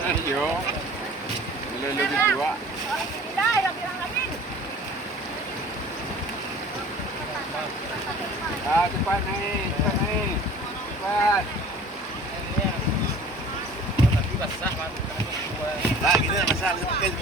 Ayo. Lebih tua. Cepat naik, cepat naik. Cepat. Nah, gini lah masalah pakai